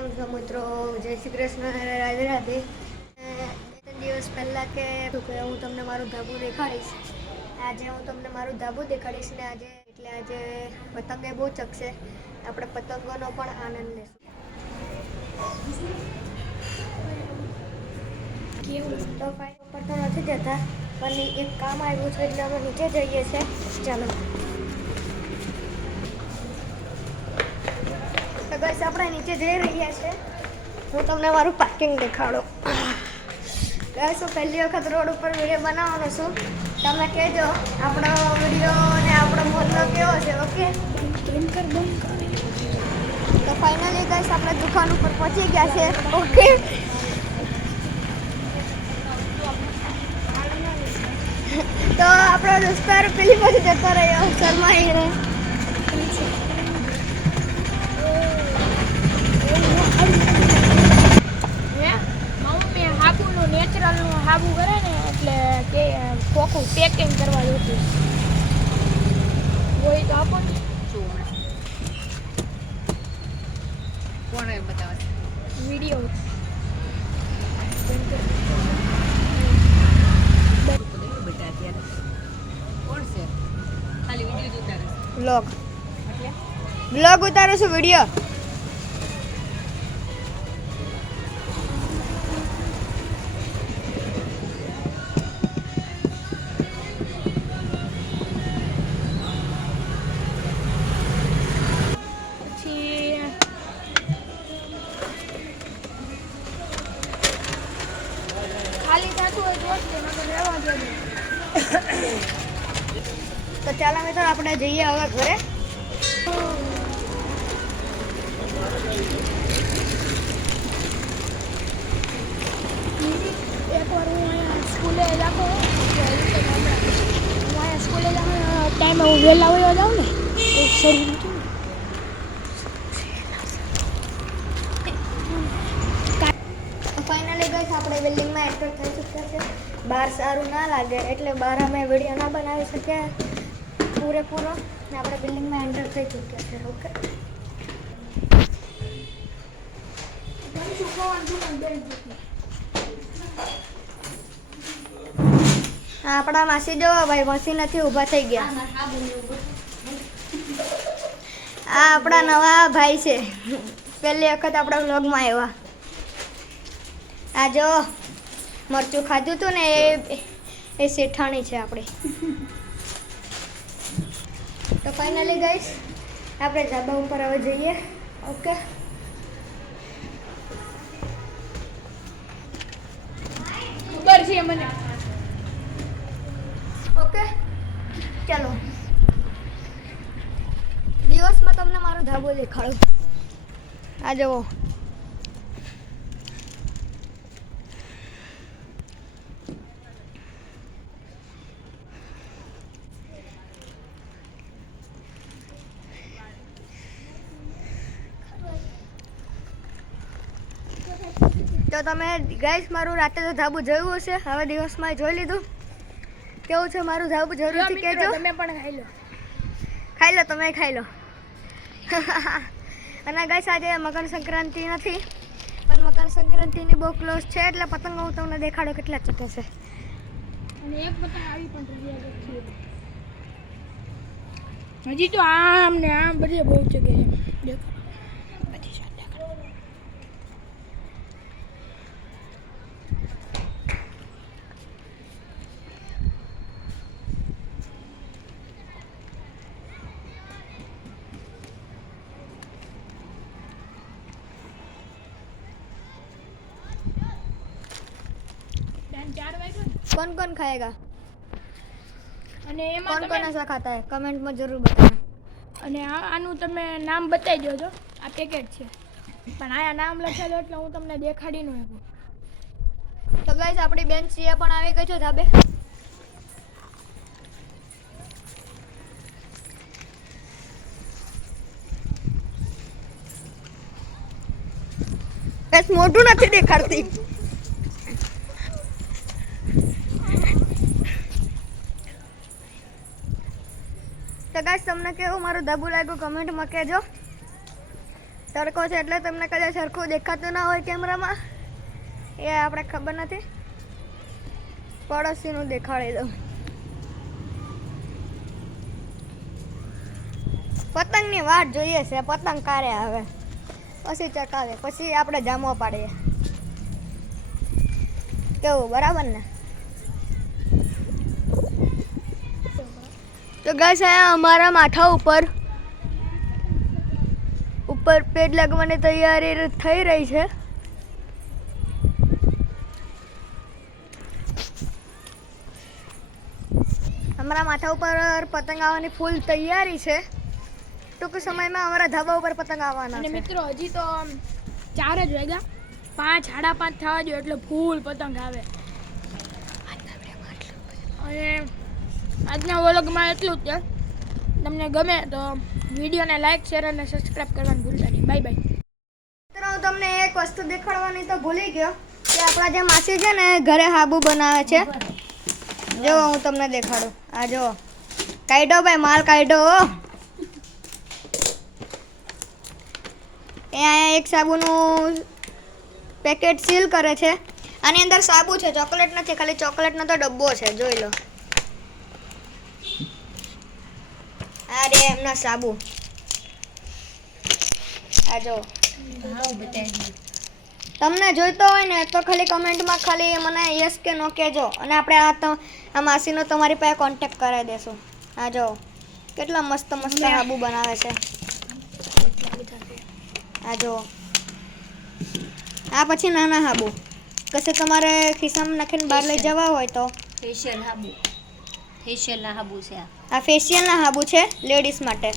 કેમ છો મિત્રો? જય શ્રી કૃષ્ણ, રાધે રાધે. 2 દિવસ પહેલા કે હું તમને મારું ધાબુ દેખાડીશ. આજે હું તમને મારું ધાબુ દેખાડીશ ને આજે પતંગે બહુ ચગશે. આપણે પતંગોનો પણ આનંદ લેશું. તો ફાઇલ ઉપર તો નથી જતા, પણ એક કામ આવ્યું છે એટલે અમે નીચે જઈએ છીએ. ચાલો તો ગાઈસ આપણે નીચે જઈ રહ્યા છે. હું તમને મારું પાર્કિંગ દેખાડું. ગાઈસ હું પહેલી વખત રોડ ઉપર વિડીયો બનાવવાનો છું. તમે કહેજો આપણો વિડીયો અને આપણો મોહલ્લો કેવો છે. ઓકે, તો ફાઇનલી ગાઈસ આપણે દુકાન ઉપર પહોંચી ગયા છે. ઓકે, તો આપણો દોસ્તાર પેલી બાજુ જતો રહ્યો શર્માઈને. નેચરલનું હાબુ કરે ને એટલે કે ખોખું પેકિંગ કરવા જોતું હોય તો આપો ને. કોણે બતાવે વિડીયો બેટા અત્યારે કોણ છે? ખાલી વિડીયો જ ઉતારે બ્લોગ ઉતારું છું. વિડીયો ખાલી થતું હોય તો રહેવા જોઈએ. તો ચાલો મિત્રો આપણે જઈએ હવે ઘરે. એકવાર હું અહીંયા સ્કૂલે જાતો હું અહીંયા સ્કૂલે ટાઈમે હું વહેલા વયો જાઉં ને તો શરૂ નથી. ફાઇનલી ગઈશ આપણે બિલ્ડિંગમાં એન્ટર થઈ ચૂક્યા છે. બહાર સારું ના લાગે એટલે બહાર અમે વિડીયો ના બનાવી શકીએ પૂરેપૂરો. ને આપણે બિલ્ડિંગમાં એન્ટર થઈ ચૂક્યા છે. ઓકે, આપણા માસી જો ભાઈ માસી નથી ઊભા થઈ ગયા. આ આપણા નવા ભાઈ છે. પહેલી વખત આપણા વ્લોગમાં આવ્યા. આ જો મરચું ખાધું હતું ને એ શેઠાણી છે આપણી. તો ફાઇનલી ગાઈસ આપણે ધાબા ઉપર હવે જઈએ. ઓકે, ખબર છે મને. ઓકે ચાલો દિવસમાં તમને મારો ધાબો દેખાડું. આ જુઓ, તો તમે ગાઈસ મારું રાતે તો ધાબુ જોયું હશે. હવે દિવસમાં જોઈ લીધું. કેવું છે મારું ધાબુ? જરૂરથી કહેજો. તમે પણ ખાઈ લો. ખાઈ લો, તમે ખાઈ લો. અને ગાઈસ આજે મકર સંક્રાંતિ નથી, પણ મકર સંક્રાંતિની બહુ ક્લોઝ છે એટલે પતંગો હું તમને દેખાડો કેટલા ચૂકે છે. અને એક પતંગ આવી પણ રહી છે. હજી તો આમ ને આમ બધે બહુ જગ્યાએ દેખો બધી સાઈડ દેખાડો. कौन कौन खाएगा અને कौन એમાં कौन તમે ऐसा खाता है कमेंट में जरूर बताना. અને આનું તમે નામ બતાવી દેજો. આ પેકેટ છે પણ આયા નામ લખેલું એટલે હું તમને દેખાડી ન શકું. તો ગાઈસ આપણી બેન સિયા પણ આવી ગઈ છે ધાબે. બસ મોઢું નથી દેખાડતી. તો ગાઈસ તમને કેવું મારું ધાબુ લાગ્યું કમેન્ટમાં કહેજો. તડકો છે એટલે તમને કદાચ સરખું દેખાતું ના હોય કેમેરામાં, એ આપણે ખબર નથી. પડોશીનું દેખાડી દઉં. પતંગની વાટ જોઈએ છે, પતંગ કારે આવે પછી ચકાવે, પછી આપણે જામો પાડીએ. કેવું, બરાબર ને? તો ગાઈસ અહીંયા અમારા માથા ઉપર પેડ લગવાની તૈયારી થઈ રહી છે. અમારા માથા ઉપર પતંગ આવવાની ફૂલ તૈયારી છે. ટૂંક સમયમાં અમારા ધાબા ઉપર પતંગ આવવાના અને છે. મિત્રો હજી તો 4 જ વાગ્યા, 5 સાડા 5 થવા જોઈએ એટલે ફૂલ પતંગ આવે. અને આજના વ્લોગમાં એટલું જ છે. તમને ગમે તો વિડીયોને લાઈક, શેર અને સબસ્ક્રાઈબ કરવાનું ભૂલતા નહીં. Bye bye. મિત્રો હું તમને એક વસ્તુ દેખાડવાની તો ભૂલી ગયો કે આપણા જે માસી છે ને ઘરે હાબુ બનાવે છે. જો હું તમને દેખાડું. આ જો કાઢ્યો ભાઈ, માલ કાઢ્યો. એ અહીંયા એક સાબુનું પેકેટ સીલ કરે છે. આની અંદર સાબુ છે, ચોકલેટ નથી, ખાલી ચોકલેટનો તો ડબ્બો છે. જોઈ લો. આ રે એમના સાબુ. આ જો. હા બતાવી. તમને જોઈતો હોય ને તો ખાલી કમેન્ટમાં ખાલી મને યસ કે નો કહેજો, અને આપણે આ માસીનો તમારી પાસે કોન્ટેક્ટ કરાવી દેશું. આ જો કેટલા મસ્ત મસ્ત હાબુ બનાવે છે. આ જો. આ પછી નાના હાબુ કશે તમારે ખિસ્સામાં નાખીને બહાર લઈ જવા હોય તો. ફેશિયલ હાબુ, ફેશિયલના હાબુ છે આ ફેશિયલના હાબુ છે લેડીઝ માટે.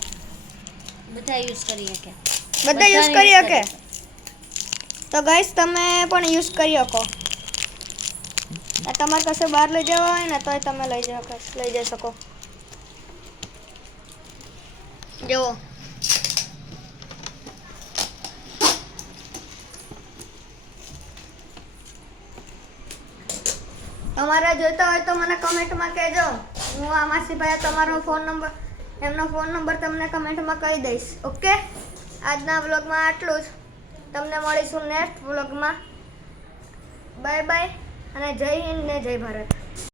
બધા યુઝ કરી શકે, બધા યુઝ કરી શકે. તો ગાઈસ તમે પણ યુઝ કરી શકો. તમારે કશે બહાર લઈ જવા હોય ને તોય તમે લઈ જઈ શકો. જુઓ. તમારે જોઈતા હોય તો મને કમેન્ટમાં કહેજો. હું આ માસીભાઈ તમારો એમનો ફોન નંબર તમને કમેન્ટમાં કહી દઈશ. ઓકે, આજના વ્લોગમાં આટલું જ. તમને મળીશું નેક્સ્ટ વ્લોગમાં. બાય બાય અને જય હિન્દ ને જય ભારત.